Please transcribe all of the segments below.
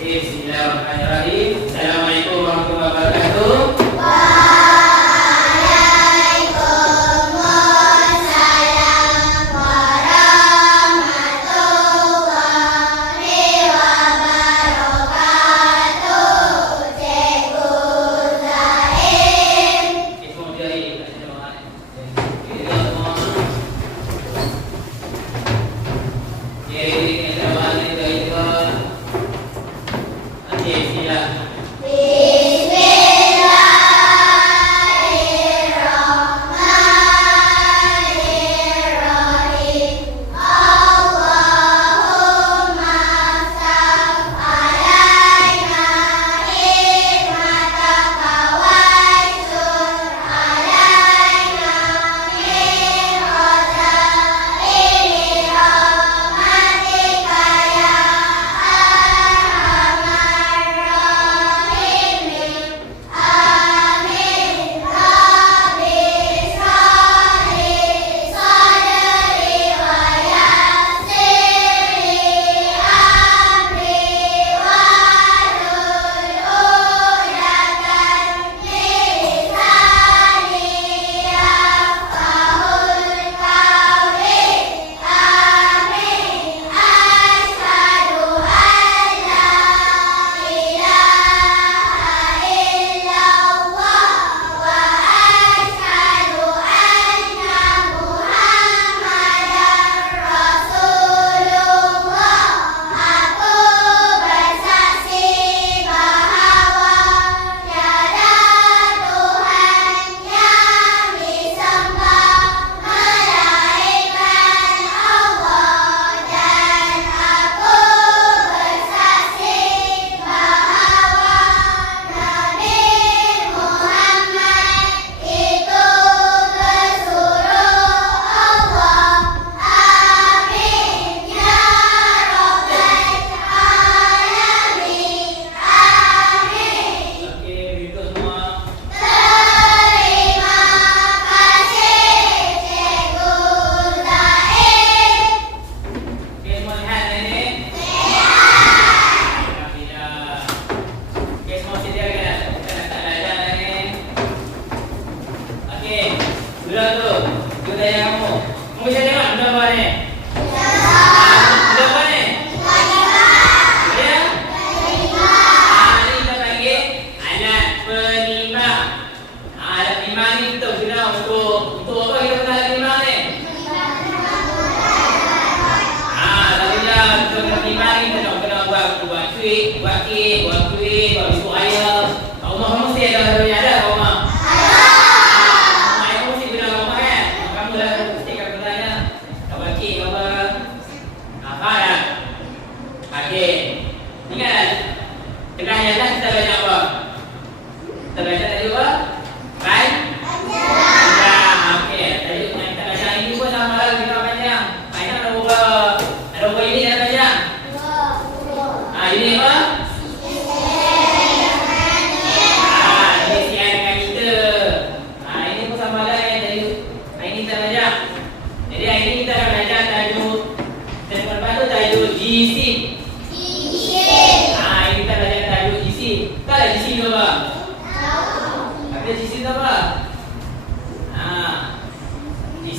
Bismillahirrahmanirrahim. Assalamualaikum warahmatullahi wabarakatuh.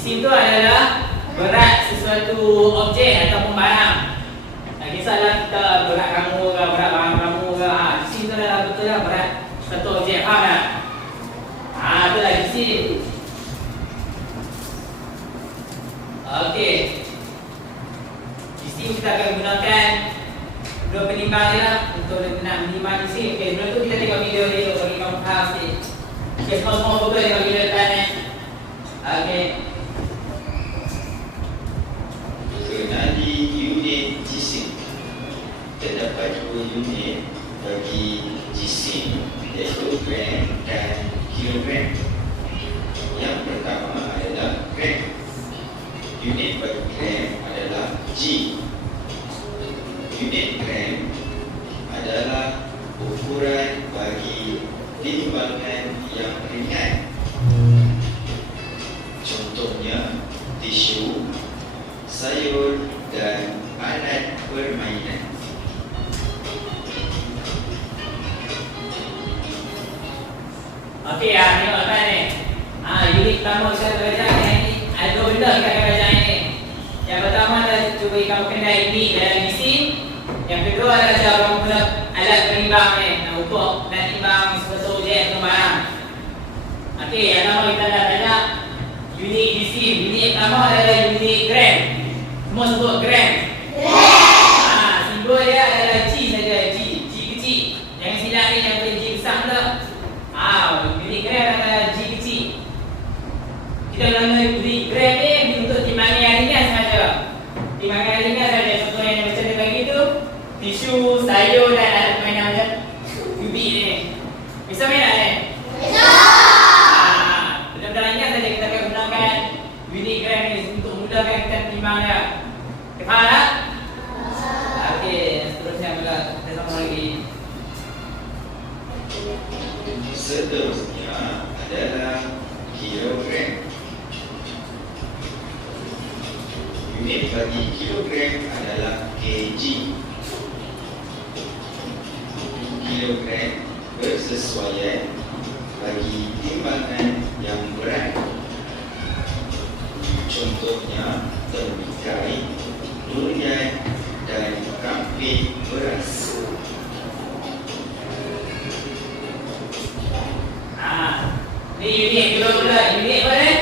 Jisim itu adalah berat sesuatu objek ataupun barang. Tak kisahlah kita berat kamu ke, berat barang kamu ke. Jisim itu adalah betul lah berat satu objek. Faham tak? Itulah jisim. Okey. Jisim kita akan gunakan dua penimbang ni lah untuk nak menimbang jisim. Okey, sebelum tu kita tengok video ni untuk bagi kamu faham sikit. Okey, semua foto tengok video depan ni. Okey. Kenali unit jisim. Terdapat dua unit bagi jisim, iaitu gram dan kilogram. Yang pertama adalah gram. Unit bagi gram adalah G. Unit gram adalah ukuran bagi timbangan yang ringan. Contohnya tisu, sayur dan alat permainan. Okey, tengok lepas ni. Unit pertama kita belajar ni ada dua benda kita akan belajar ni. Yang pertama adalah cuba kamu kenal unit dalam mesin. Yang kedua adalah cara kamu guna alat penimbang ni untuk nak timbang sesuatu objek atau barang. Okey, yang pertama kita dah belajar unit mesin. Unit pertama adalah unit gram. Semua sebut gram. Simbol dia adalah G saja, G kecil. Jangan silap ni yang boleh G besar pula. Unit gram adalah G kecil. Kita guna unit gram ni untuk timbangan yang ringan sahaja. Timbangan yang ringan sahaja. Contoh yang macam dia bagi tu, tisu, sayur dan alat permainan macam kubik ni. Bisa main tak ni? Bisa! Benda-benda ringan saja kita akan gunakan unit gram ni untuk mudahkan kita timbang dia. Faham tak? Okey, seterusnya pula kita sambung lagi. Seterusnya adalah kilogram. Unit bagi kilogram adalah kg. Kilogram bersesuaian bagi timbangan yang berat. Contohnya temikai, durian dan kamping beras. Ni unit kilo pula. Unit apa ni?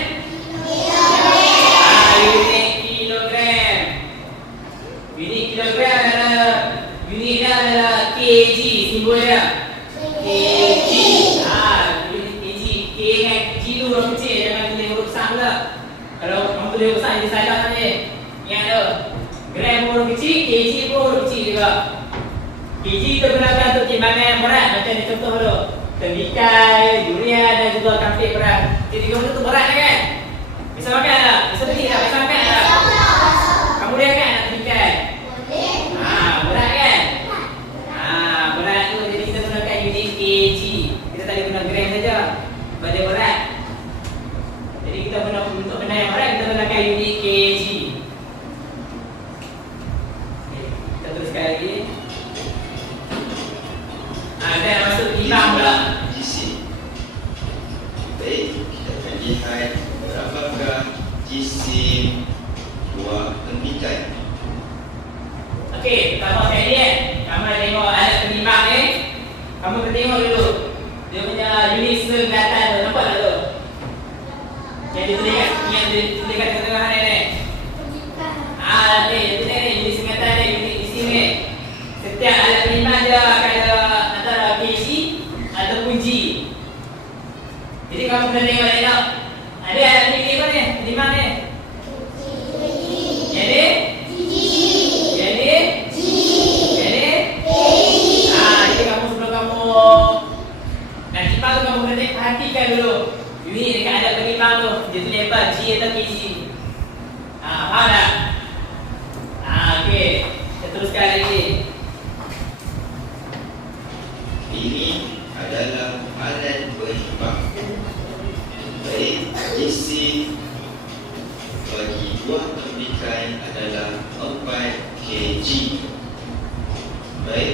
Unit kilogram. Unit kilogram adalah unit dia adalah kg, simbol dia. Kg. Unit kg. K dengan G tu huruf kecil, jangan tulis huruf besar pula. Kalau kamu tulis huruf besar jadi salah tadi. Ingat tu. Gram huruf kecil, kg pun huruf kecil juga. Kg kita gunakan untuk timbangan yang berat macam ni contoh tu. Temikai, durian dan juga kamping berat. Jadi kamu tu berat kan? Bisa makan tak? Bisa beli tak? Bisa makan tak? Kamu boleh makan tak temikai? Boleh. Berat kan? Berat tu jadi kita gunakan unit kg. Kita tak boleh guna gram saja. Sebab dia berat. Jadi kita guna untuk benda yang berat kita gunakan unit kg. Okay, kita teruskan lagi. Dan masuk timbang pula. Di sini. Baik, kita akan lihat berapakah jisim buah temikai. Okey, pertama sekali kamu tengok alat penimbang ni. Kamu kena tengok dulu. Dia punya unit selatan tu, nampak tak tu? Yang dia tuliskan, yang dia tuliskan di tengah ni ni. Ni, unit selatan ni, unit di sini. Setiap alat penimbang dia akan ada antara kg ataupun G. Jadi kamu kena tengok. Ada alat penimbang ni, penimbang ni. Yang ni? Yang ni? Yang ni? Jadi kamu sebelum kamu nak timbang tu kamu kena perhatikan dulu. Unit dekat alat penimbang tu, dia tulis apa? G atau kg? Faham tak? Okey. Kita teruskan lagi. Ini adalah alat penimbang. Baik, jisim bagi buah temikai adalah 4 kg. Baik.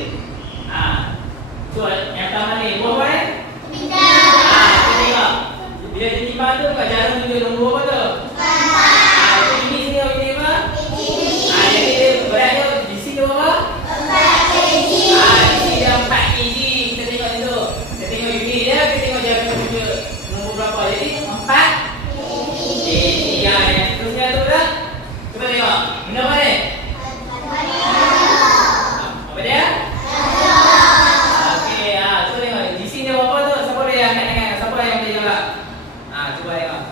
So yang pertama ni, buah apa ni? Kita tengok. Bila dia timbang tu, kat jarum tunjuk nombor apa tu? Itu ini sini ini apa? Jadi dia berat dia di sini apa? 4 kg. Di sini dia 4 kg. Kita tengok dulu. Kita tengok unit dia, kita tengok jarum tunjuk nombor berapa. Jadi 4 kg. Yang terusnya tu dah. Cuba tengok. Benda apa ni? Apa dia? Okey, cuba tengok. Di sini berapa tu? Siapa boleh angkat tangan? Siapa yang boleh jawab? Cuba tengok.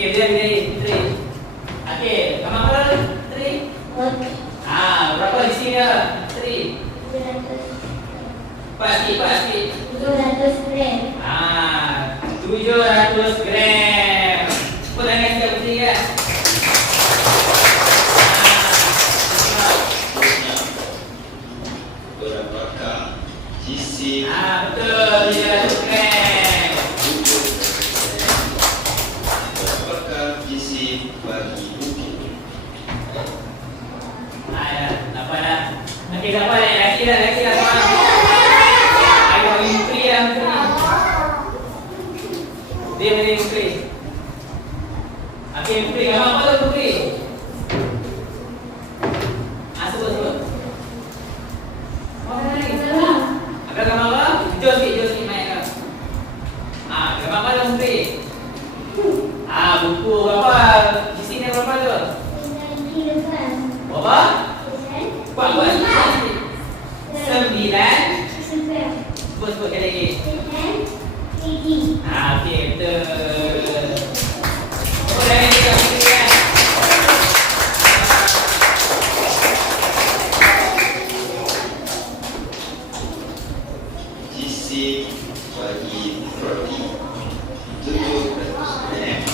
Okey, berdiri Putri. Okey, gambar apa Putri? Berapa di sini ya Putri? 700 Pasti. 700 gram. 700 gram. Tepuk tangan sikit Putri ya. Berapakah jisim Betul, 700 gram. berapakah jisim bagi bukit? Nampak dah. Okey, siapa dah? Lelaki dah. Ayo, Putri ya, Putri. Dia berdiri Putri. Okey, Putri, gambar apa tu Putri? Sebut. Apa lagi? Ada gambar apa? Jom sikit mic kau. Gambar apa tu Putri? Buku berapa? Di sini berapa tu? 9 kilogram. Berapa? Kuat. 9 gram. Sebut sekali lagi. 10 kg. Okey, betul. Oh, dah ni kita Putri kan? Jisim bagi roti 700 gram.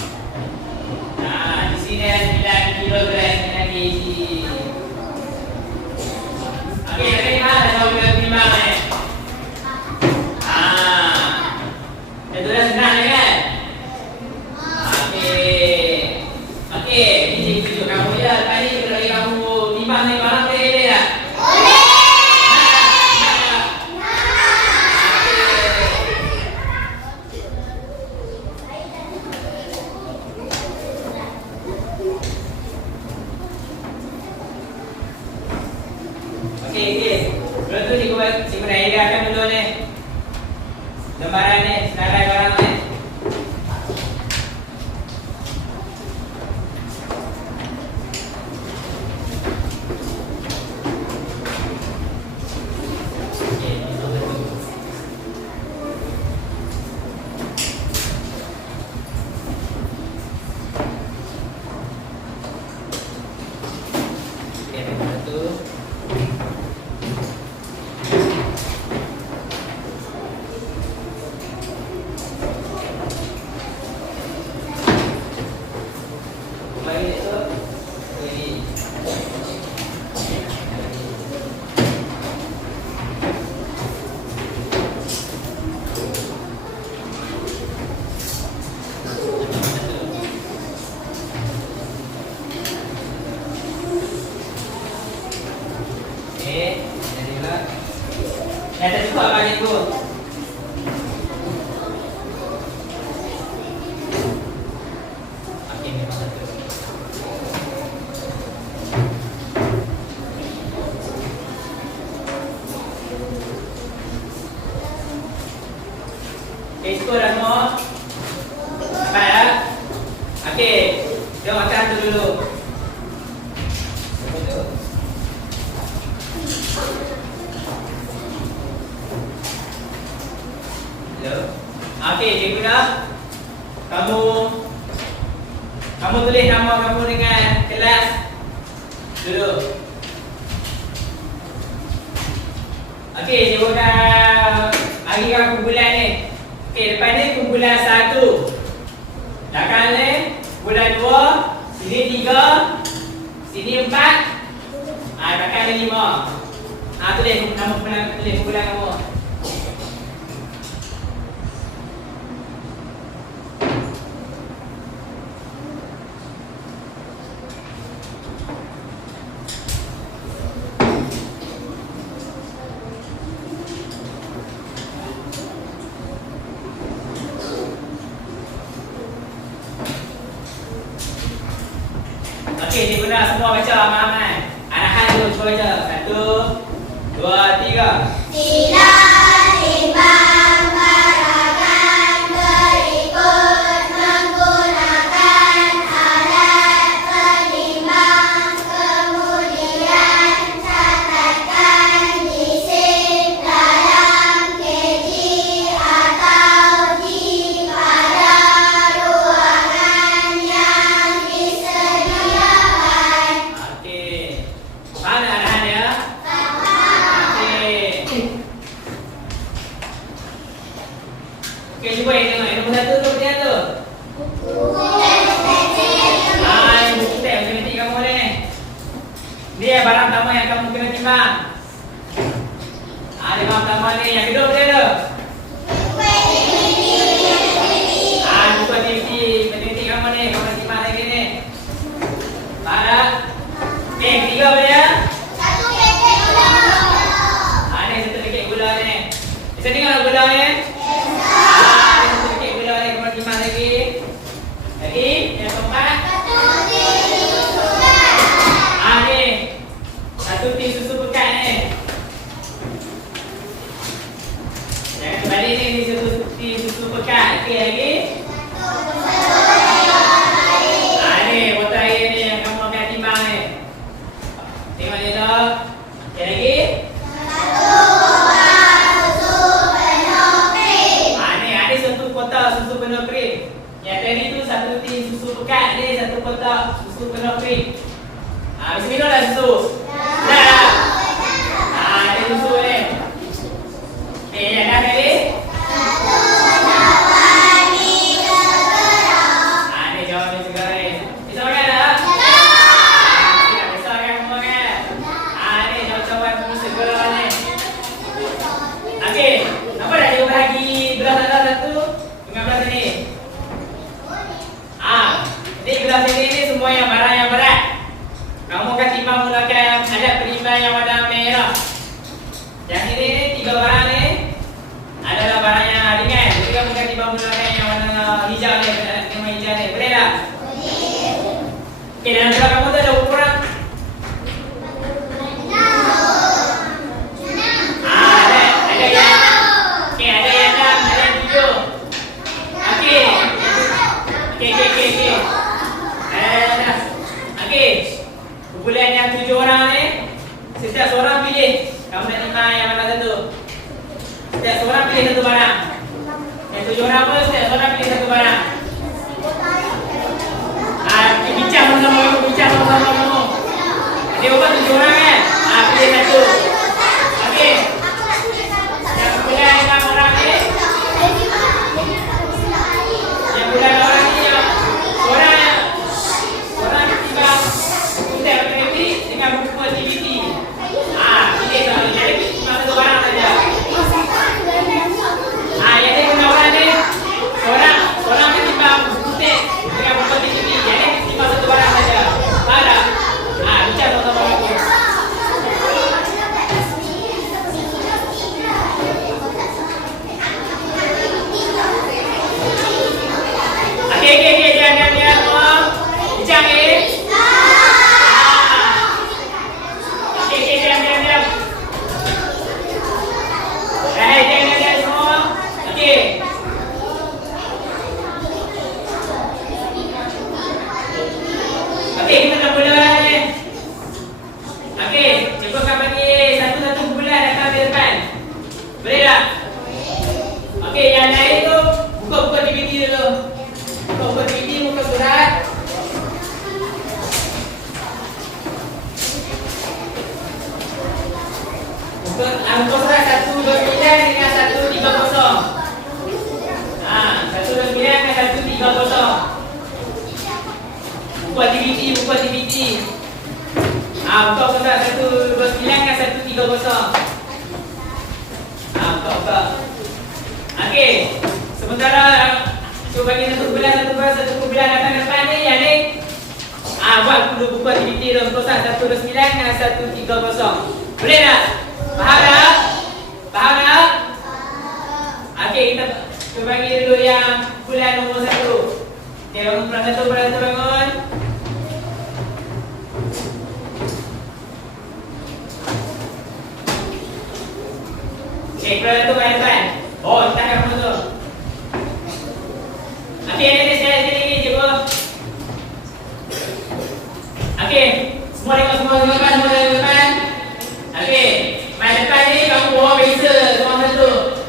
Di sini ada 9 kilogram, 9 kg. Okey, tadi mana dah tahu kita timbang ni? Itu dah senang ni kan? Okey, ini tunjuk kamu je. Tadi kita bagi kamu timbang ni malam boleh tak? Okey. Belum tu cikgu dah edakan dulu ni. Lembaran ni, senarai barang ni. Okey, betul. Okey, betul. Baik tu. Ini. Okey, jadi lah. Dah tak cukup apa cikgu? Okey, memang satu. Okey, skor dah semua? Dapat ya? Okey, kita makan tu dulu. Hello. Okey, cikgu dah. Kamu tulis nama kamu dengan kelas dulu. Okey, cikgu dah bagi kamu kumpulan ni. Okey, depan ni kumpulan 1. Belakang ni kumpulan 2. Sini 3. Sini 4. Belakang ni 5. Tulis nama kumpulan kamu. Okey, cikgu dah semua baca aman-aman. Arahan dulu cuba baca. 1, 2, 3. Sila timbang gerakan berikut menggunakan alat penimbang, kemudian catatkan jisim dalam kg atau G pada ruangan yang ni. Yang kedua boleh tak? Buku aktiviti. Aktiviti kamu ni. Kamu nak simak lagi ni. Faham tak? Okey, yang ketiga boleh ya? Ni satu paket gula ni. Bisa dengar gula ni? Ni satu paket gula ni. Kamu nak simak lagi. Lagi, yang keempat. Ni. Satu tin susu pekat ni. Jangan kembali ni satu tin susu pekat. Okey lagi. Ni botol air ni yang kamu akan timbang ni. Tengok ni dah. Okey lagi. Ni ada satu kotak susu penuh krim. Yang tadi tu satu tin susu pekat ni, satu kotak susu penuh krim. Bisa minum dah susu? Dah. Ada susu ni. Okey, yang dah kali. Ni jawapan segera ni. Bisa makan tak? Ya. Bisa makan semua kan? Ni jawapan semua segera ni. Okey, nampak tak dia bahagi gelas anda satu dengan gelas ni? Ni gelas ni semua yang barang yang berat. Kamu akan timbang menggunakan alat penyimbang yang warna merah. Yang ini tiga barang ni adalah barang yang ringan. Jadi kamu akan timbang menggunakan yang warna hijau ni, tema hijau ni. Boleh tak? Okey, dalam surat kamu tu ada ukuran. Ada yang. Okey, ada yang 6, ada yang 7. Okey. Okey. Okey. Kumpulan yang 7 orang ni, setiap seorang pilih. Kamu nak timbang yang mana satu? Setiap seorang pilih satu barang. Yang 7 orang pun setiap seorang pilih satu barang. Bincang sama-sama kamu. Dia bukan 7 orang kan? Pilih satu. Okey. Yang kumpulan 6 orang ni, yang kumpulan orang ni, Orang timbang buku aktiviti dengan buku aktiviti. Pilih sama ni. Jadi timbang satu barang saja. Yang ni guna orang ni, Seorang ni timbang buku dengan buku aktiviti. Yang ni timbang satu barang saja. Faham tak? Bincang sama-sama aku. Okey, jangan semua. Bincang ni. Diam. Diam semua. Okey. Okey, kita nak mula ni. Okey, cuba kau bagi satu-satu bulan datang di depan. Boleh tak? Okey, yang lain tu buka aktiviti dulu. Buka aktiviti, buka surat. Untuk surat 129 dengan 130. 129 dengan 130. Buku aktiviti. Buka surat 129 dengan 130. Buka. Okey. Sementara cuba bagi satu bulan datang ke depan ni. Yang ni buat dulu buku aktiviti dulu. Untuk surat 129 dengan 130. Boleh tak? Faham tak? Okey, kita bagi dulu yang bulan nombor 1. Okey, bangun pelan satu bangun. Okey, pelan satu depan. Kita akan masuk. Okey, ini sini cuba. Okey, semua depan. Okey. Main depan ni kamu bawa pensel semua satu.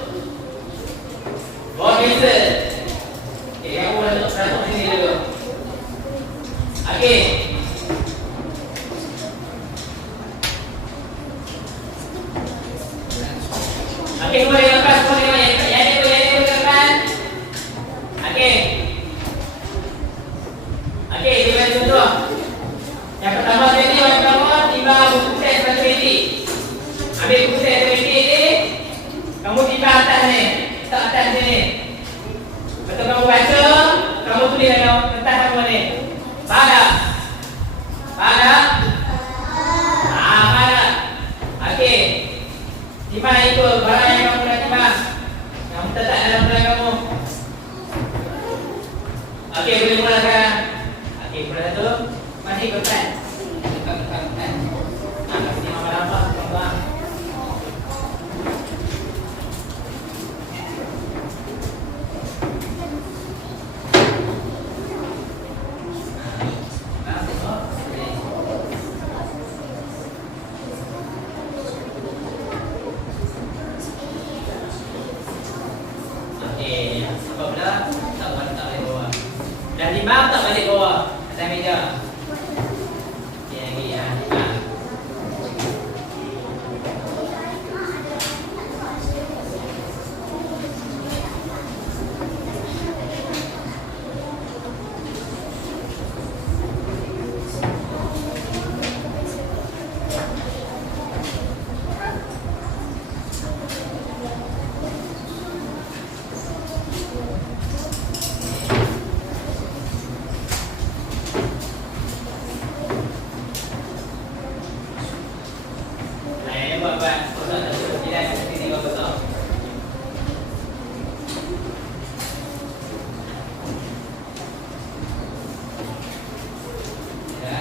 Bawa pensel. Okey, kamu letak sini dulu. Okey. Okey, semua di depan, yang ni ke depan. Okey. Okey, dia bagi contoh. Yang pertama tadi orang kamu timbang buku set 120. Ambil buku set 120 ni. tak dalam belah kamu? Okey, boleh mulakan. Okey, mula satu. Masih kepan. Kepan. Kasih mama nampak. Nampak. Dan timbang tak balik bawah atas meja. Okey lagi ya, timbang. Buat kotak tak tidak seperti buat kotak. Ya.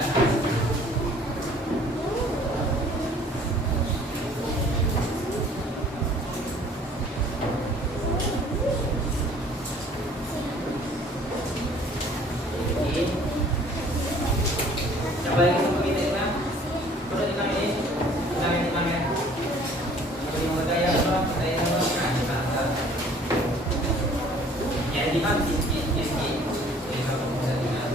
Okey. Siapa yang sama kita sekarang? Kotak kita ni. Dibangun sikit. Boleh bangun dengan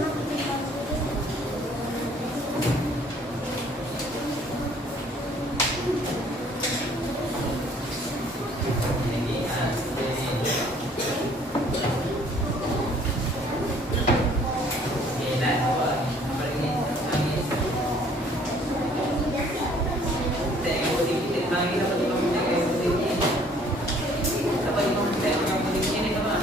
ini dah buat apa ini? Nangis. Tak yang boleh kita nangis apa di bawah tak yang boleh ni. Apa di bawah tak yang boleh ni sama.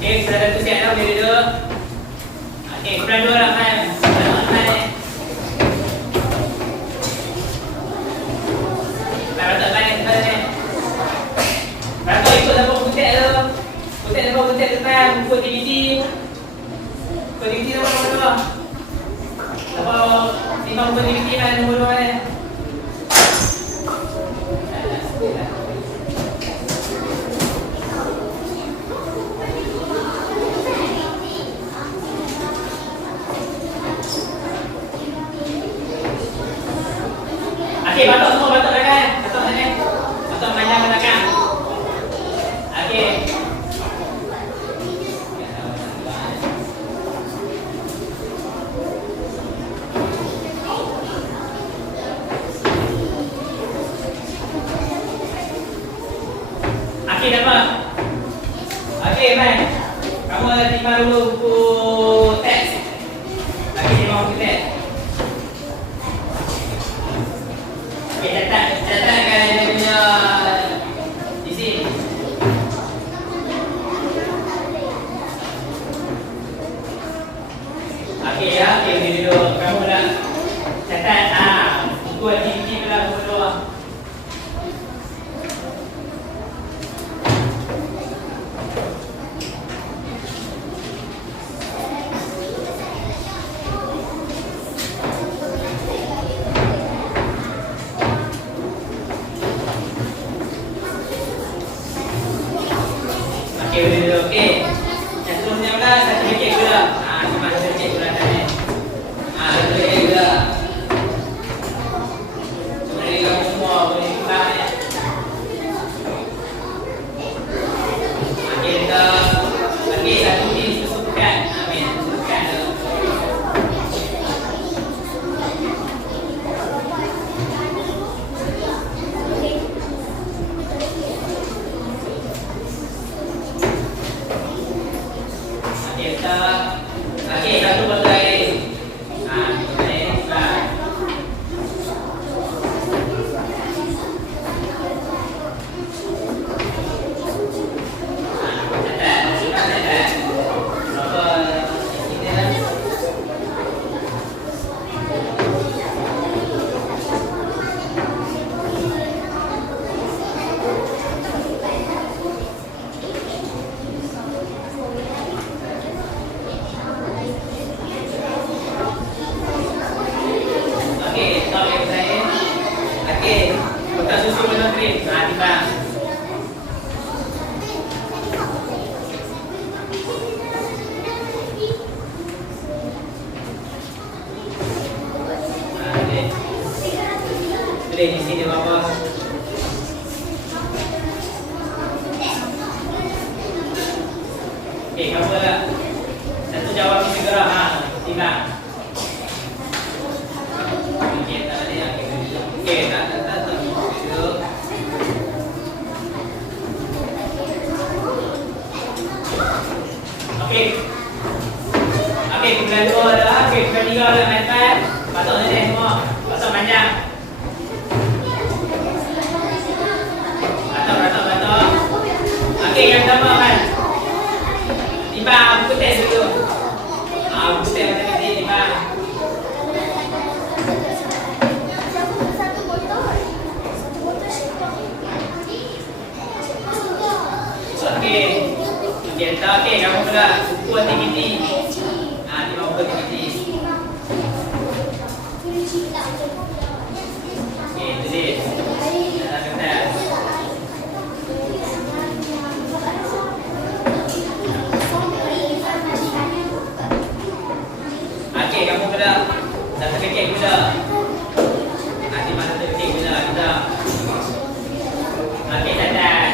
Okey, sudah ada tu siap dah boleh duduk. Okey, korang dua orang kan. Ratak kan ni. Ratak ikut dapat putih tu. Putih dapat putih tenang, buku DVD. Buku DVD nombor dua. Dapat 5 buku DVD lah nombor dua ni. Okey, batuk semua, batuk belakang. Batuk sini. Batuk panjang belakang. Okey. Okey, dapat. Okey, man. Kamu timbang dulu buku teks. Okey, timbang buku teks. Okey, boleh dulu. Okey. Yang seterusnya pula satu kekek gula. Cuma satu kekek gula tadi. Satu kekek gula. Boleh kamu semua boleh buka ni. Okey, kita. Okey, satu ni susupkan. Amin. Susupkan dulu. Okey, satu botol air. Botol air ni sebab. Catat. Berapa ini dah? Okey, tahu yang saya. Okey, botol susu warna krim. Timbang. Okey. Boleh di sini berapa? Okey, kamu ada satu jawab ni segera. Timbang. Okey, tak ada. Okey, tak. Duduk. Okey. Okey, bulan 2 dah. Okey, bulan 3 dah main pad. Patut ni semua. Patut panjang. Patut. Okey, yang pertama kan. Timbang buku teks dulu. Buku teks macam ni timbang. Okey. Okey, kamu pula buku aktiviti. Timbang buku aktiviti. Okey, tulis. Dalam kertas. Okey, kamu pula satu kekek gula. Timbang satu kekek gula. Kita. Okey, catat.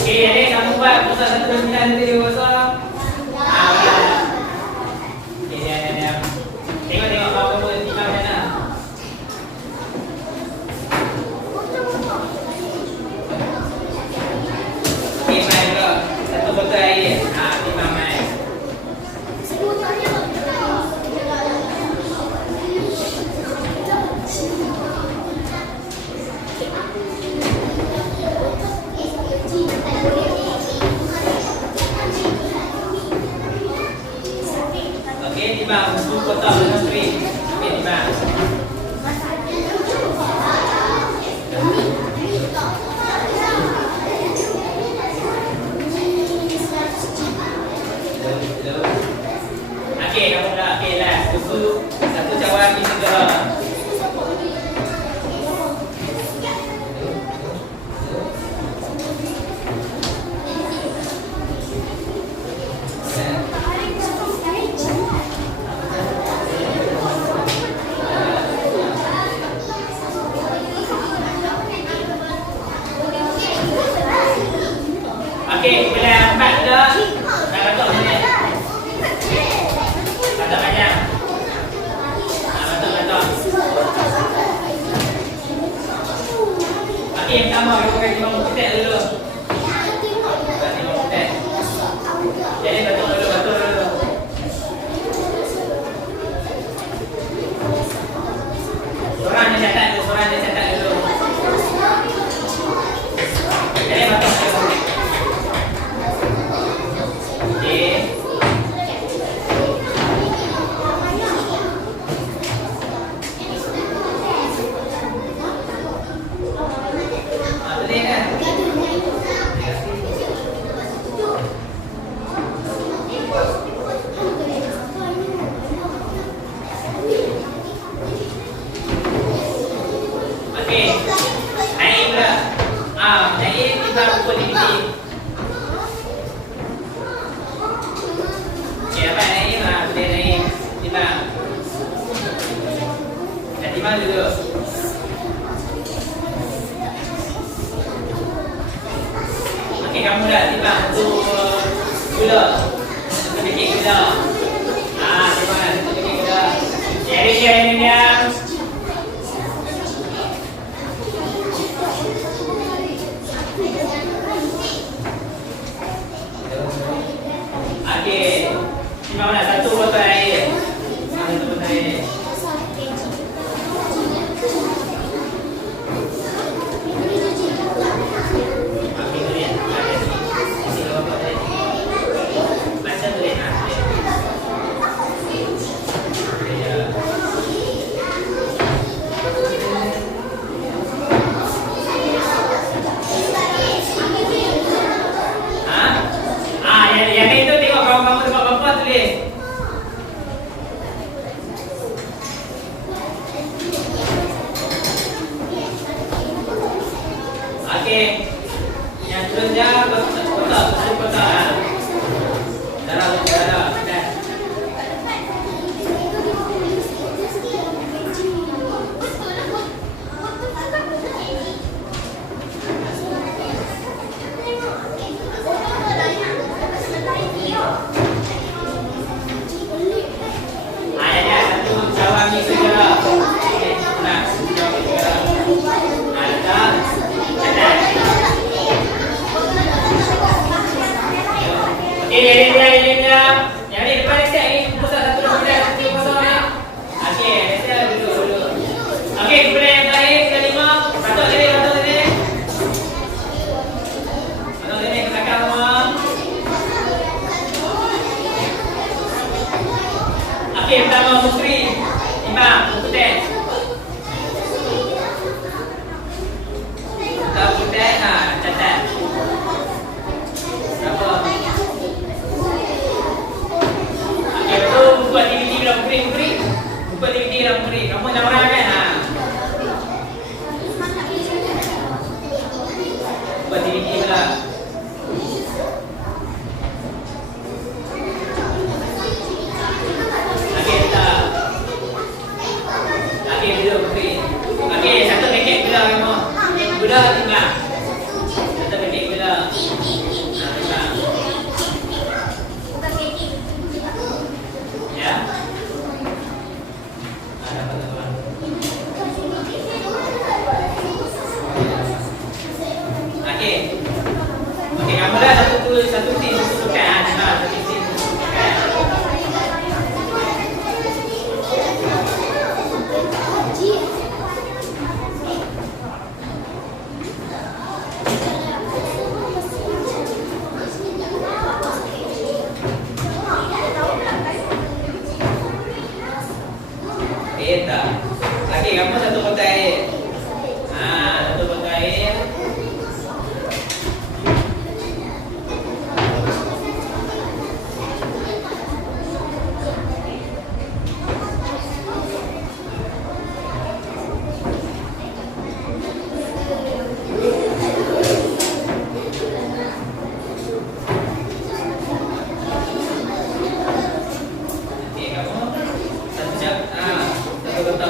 Okey, adik kamu buat pasal 1 dan 9 tadi pasal. Okey, dia. Tengok kau buat timbang macam mana. Okey, main juga. Satu botol air. Timbang main. Okey, timbang. Satu botol dengan krim. Okey, timbang. Okey, kamu dah okey lah. Susu satu cawan api segera. Okey, bila 4 dah. Dah katok macam ni. Katok panjang. Katok. Okey, yang pertama kita pakai timbang buku teks dulu. Timbang buku teks. Jadi katok dulu. Sorang dia catat dulu. Jadi katok dulu. Okey. Boleh kan? Okey. Naik pula. Naik timbang buku aktiviti. dulu. Okey, kamu dah timbang untuk gula. Untuk bikin gula. Timbang untuk bikin gula. Jadi ini dia. Okey. Timbang mana? Satu botol air. Satu botol air. Yang itu tengok kawan-kawan tempat bapa tulis. Okey. Yang terusnya kotak. Darah. Dah. Satu cawan ni saja. Okey, nah, cawan ni saja. Dah. Ini dia. Yang ni depan set ni pusat satu lagi kosong ni. Okey, set dulu. Okey, kemudian yang terakhir kita lima. Satu sini. Satu sini ke belakang semua. Okey, pertama Musri. Timbang, putih. Tak putih, catat. Berapa? Okey, betul. Buku aktiviti bila Musri. Buku aktiviti bila Musri. Kamu 6 orang kan? Buku aktiviti bila. Okey, tak. Okey, dulu Musri. Okey, satu paket gula kamu. Gula timbang. Satu paket gula. Timbang. Ya. Dapat tuan. Okey. Okey, kamu dah satu tin kan? Satu tin kan? Tak. Okey, kamu satu botol air. Satu botol air. Okey, kamu satu botol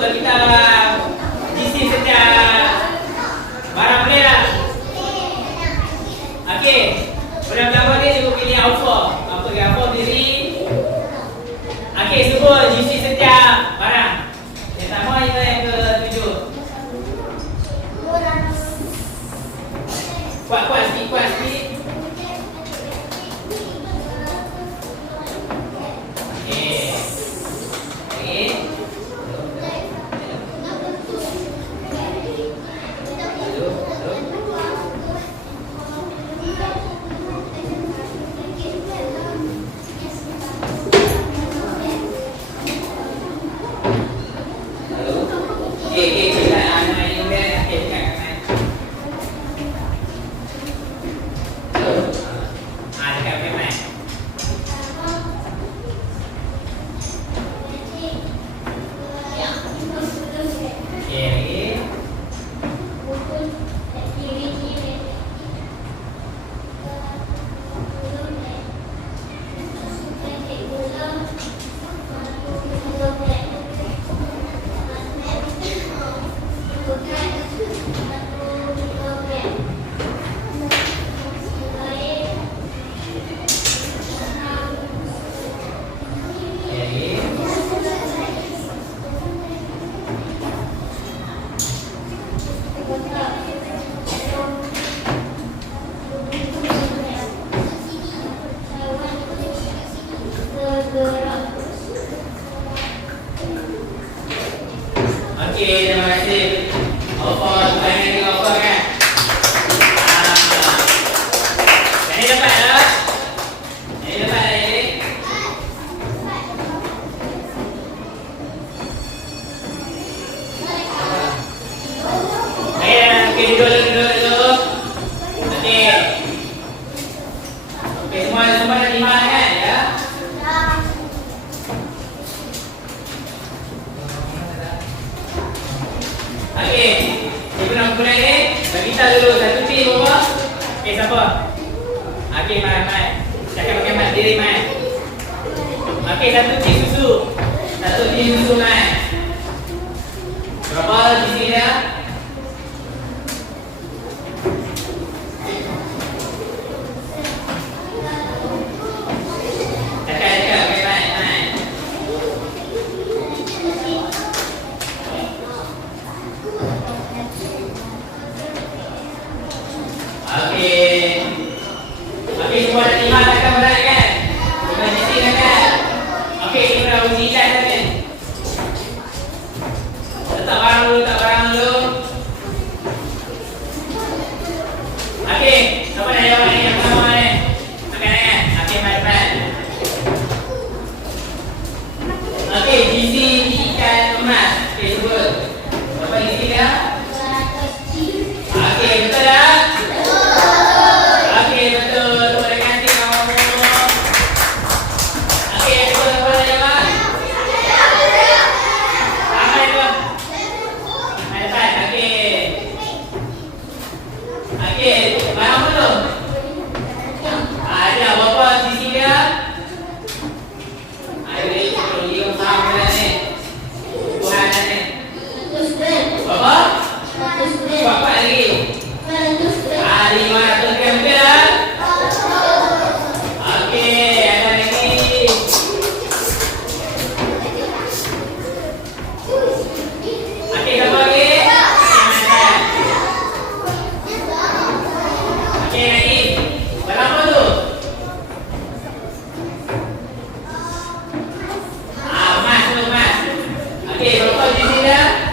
bagi kita GC setiap barang boleh tak? Okey. Pada gambar ni cuba pilih alpha. Apa ke alpha diri? Okey, sebut GC setiap barang. Yang sama hingga yang ke-7. Kuat sikit. Okey, terima kasih. Apa tanya dengan apa kan? Ini dapat tak? Ini dapat tak ini? Okey, duduk. Okey. Okey, semua dah 5 kan ya? Okey, ibu nak mulai ni. Bagi kita dulu satu tim bapa. Okey, siapa? Okey, Mai. Cakap pakai mat diri Mai. Okey, satu tim susu Mai. Berapa di sini dia? Cakap pakai Mai. Okey, semua dah 5 takkan berat kan? Kita mesti kan? Okey, kita dah uji ilat dah ni. Letak barang dulu. Okey, siapa nak jawab ni yang pertama ni? Makan kan? Okey, cepat. Okey, gizi ikan emas. Okey, sebut. Apa gizi dia? Okey, betul tak? Okey, betul. Terima kasih kamu. Okey, apa nak jawab? Ramai tu. Mai depan. Okey. Okey, barang apa tu? Ada berapa sisi dia? Ada dia sama ni. Tuhan ni. Berapa? Berapa lagi? 500 gram betul tak? Okey, ada lagi. Okey, siapa lagi? Okey, lagi. Berapa tu? Emas. Okey, berapa di sini dah?